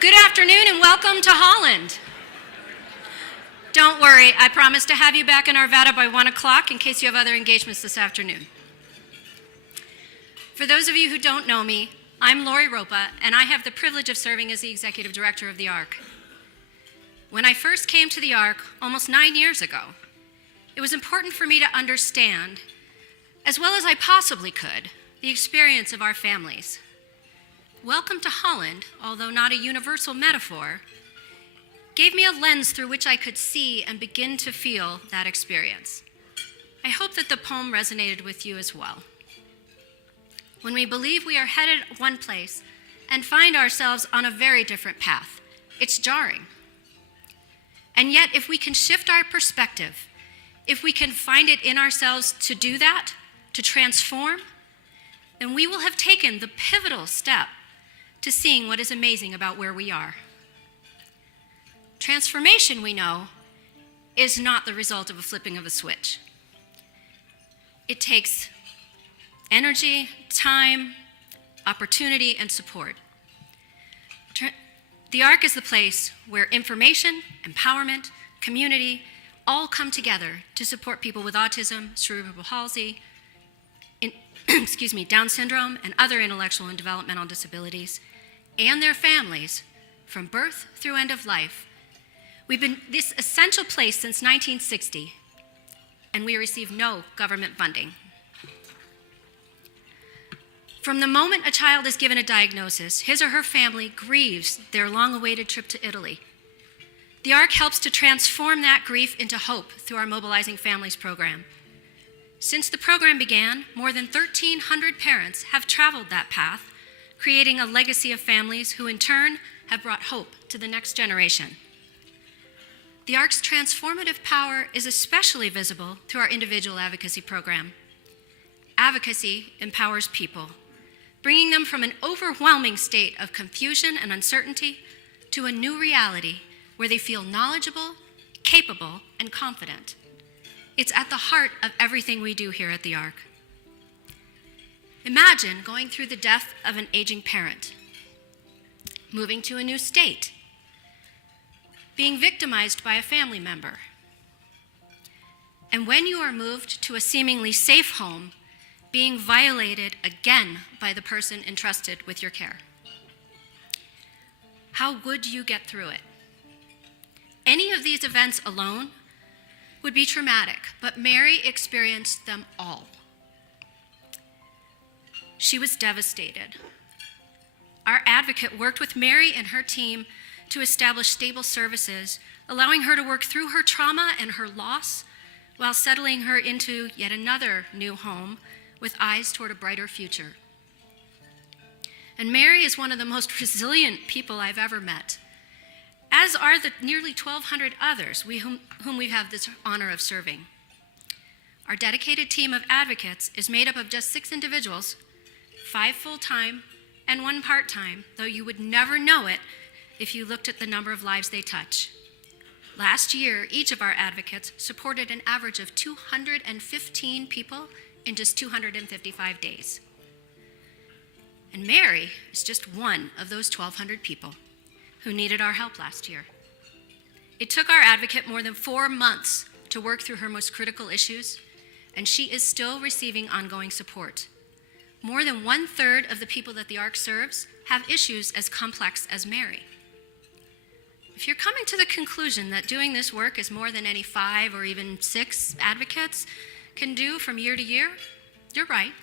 Good afternoon and welcome to Holland. Don't worry, I promise to have you back in Arvada by 1 o'clock in case you have other engagements this afternoon. For those of you who don't know me, I'm Ropa, and I have the privilege of serving as the executive director of the ARC. When I first came to the ARC almost 9 years ago, it was important for me to understand, as well as I possibly could, the experience of our families. Welcome to Holland, although not a universal metaphor, gave me a lens through which I could see and begin to feel that experience. I hope that the poem resonated with you as well. When we believe we are headed one place and find ourselves on a very different path, it's jarring. And yet, if we can shift our perspective, if we can find it in ourselves to do that, to transform, then we will have taken the pivotal step to seeing what is amazing about where we are. Transformation, we know, is not the result of a flipping of a switch. It takes energy, time, opportunity, and support. The ARC is the place where information, empowerment, community all come together to support people with autism, cerebral palsy, Down syndrome, and other intellectual and developmental disabilities, and their families from birth through end of life. We've been this essential place since 1960, and we receive no government funding. From the moment a child is given a diagnosis, his or her family grieves their long-awaited trip to Italy. The ARC helps to transform that grief into hope through our Mobilizing Families program. Since the program began, more than 1,300 parents have traveled that path, creating a legacy of families who in turn have brought hope to the next generation. The ARC's transformative power is especially visible through our individual advocacy program. Advocacy empowers people, bringing them from an overwhelming state of confusion and uncertainty to a new reality where they feel knowledgeable, capable, and confident. It's at the heart of everything we do here at the ARC. Imagine going through the death of an aging parent, moving to a new state, being victimized by a family member, and when you are moved to a seemingly safe home, being violated again by the person entrusted with your care. How would you get through it? Any of these events alone would be traumatic, but Mary experienced them all. She was devastated. Our advocate worked with Mary and her team to establish stable services, allowing her to work through her trauma and her loss while settling her into yet another new home with eyes toward a brighter future. And Mary is one of the most resilient people I've ever met, as are the nearly 1,200 others whom we have this honor of serving. Our dedicated team of advocates is made up of just 6 individuals, 5 full-time and 1 part-time, though you would never know it if you looked at the number of lives they touch. Last year, each of our advocates supported an average of 215 people in just 255 days. And Mary is just one of those 1,200 people who needed our help last year. It took our advocate more than 4 months to work through her most critical issues, and she is still receiving ongoing support. More than 1/3 of the people that the ARC serves have issues as complex as Mary. If you're coming to the conclusion that doing this work is more than any 5 or even 6 advocates can do from year to year, you're right.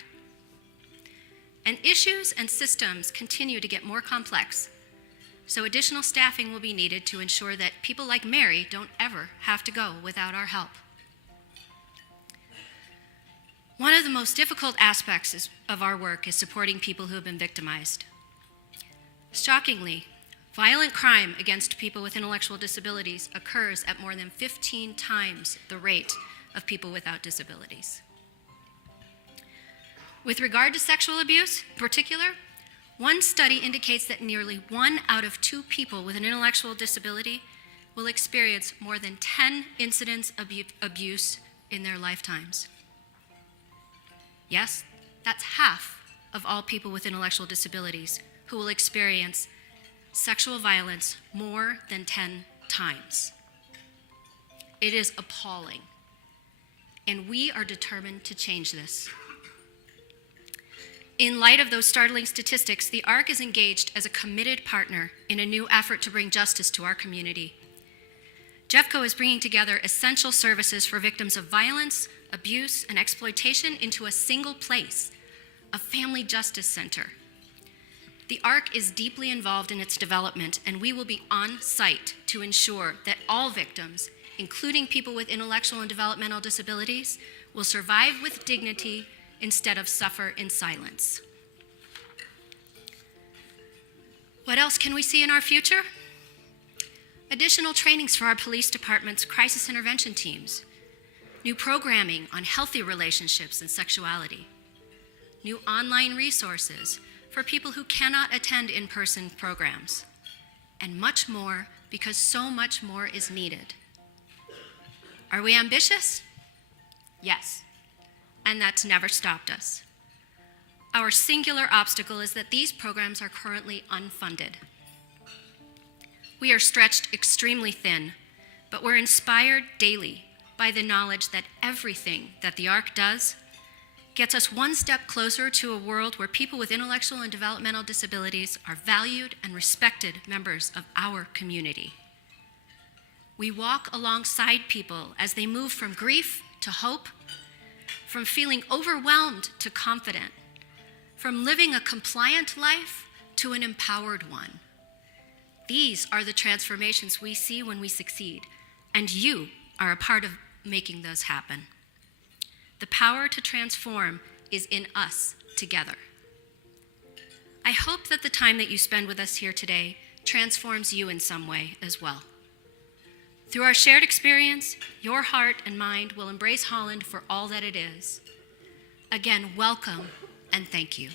And issues and systems continue to get more complex, so additional staffing will be needed to ensure that people like Mary don't ever have to go without our help. One of the most difficult aspects of our work is supporting people who have been victimized. Shockingly, violent crime against people with intellectual disabilities occurs at more than 15 times the rate of people without disabilities. With regard to sexual abuse in particular, one study indicates that nearly 1 out of 2 people with an intellectual disability will experience more than 10 incidents of abuse in their lifetimes. Yes, that's half of all people with intellectual disabilities who will experience sexual violence more than 10 times. It is appalling, and we are determined to change this. In light of those startling statistics, the ARC is engaged as a committed partner in a new effort to bring justice to our community. JEFCO is bringing together essential services for victims of violence, abuse, and exploitation into a single place, a family justice center. The ARC is deeply involved in its development, and we will be on site to ensure that all victims, including people with intellectual and developmental disabilities, will survive with dignity instead of suffer in silence. What else can we see in our future? Additional trainings for our police department's crisis intervention teams, new programming on healthy relationships and sexuality, new online resources for people who cannot attend in-person programs, and much more, because so much more is needed. Are we ambitious? Yes, and that's never stopped us. Our singular obstacle is that these programs are currently unfunded. We are stretched extremely thin, but we're inspired daily by the knowledge that everything that the ARC does gets us one step closer to a world where people with intellectual and developmental disabilities are valued and respected members of our community. We walk alongside people as they move from grief to hope, from feeling overwhelmed to confident, from living a compliant life to an empowered one. These are the transformations we see when we succeed, and you are a part of making those happen. The power to transform is in us together. I hope that the time that you spend with us here today transforms you in some way as well. Through our shared experience, your heart and mind will embrace Holland for all that it is. Again, welcome and thank you.